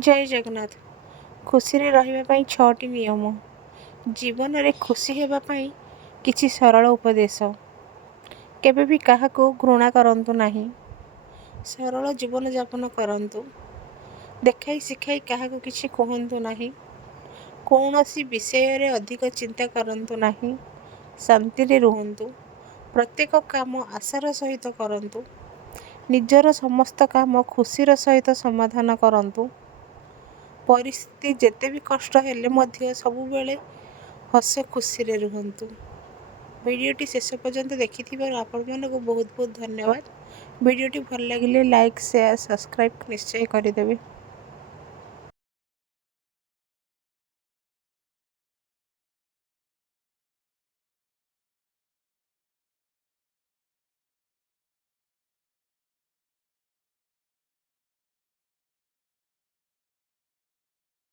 ଜୟ ଜଗନ୍ନାଥ। ଖୁସିରେ ରହିବା ପାଇଁ 6ଟି ନିୟମ। ଜୀବନରେ ଖୁସି ହେବା ପାଇଁ କିଛି ସରଳ ଉପଦେଶ। କେବେ ବି କାହାକୁ ଘୃଣା କରନ୍ତୁ ନାହିଁ। ସରଳ ଜୀବନଯାପନ କରନ୍ତୁ। ଦେଖାଇ ଶିଖାଇ କାହାକୁ କିଛି କୁହନ୍ତୁ ନାହିଁ। କୌଣସି ବିଷୟରେ ଅଧିକ ଚିନ୍ତା କରନ୍ତୁ ନାହିଁ। ଶାନ୍ତିରେ ରୁହନ୍ତୁ। ପ୍ରତ୍ୟେକ କାମ ଆଶାର ସହିତ କରନ୍ତୁ। ନିଜର ସମସ୍ତ କାମ ଖୁସିର ସହିତ ସମାଧାନ କରନ୍ତୁ। ପରିସ୍ଥିତି ଯେତେ ବି କଷ୍ଟ ହେଲେ ମଧ୍ୟ ସବୁବେଳେ ହସ ଖୁସିରେ ରୁହନ୍ତୁ। ଭିଡ଼ିଓଟି ଶେଷ ପର୍ଯ୍ୟନ୍ତ ଦେଖିଥିବାରୁ ଆପଣମାନଙ୍କୁ ବହୁତ ବହୁତ ଧନ୍ୟବାଦ। ଭିଡ଼ିଓଟି ଭଲ ଲାଗିଲେ ଲାଇକ୍, ସେୟାର, ସବସ୍କ୍ରାଇବ୍ ନିଶ୍ଚୟ କରିଦେବେ।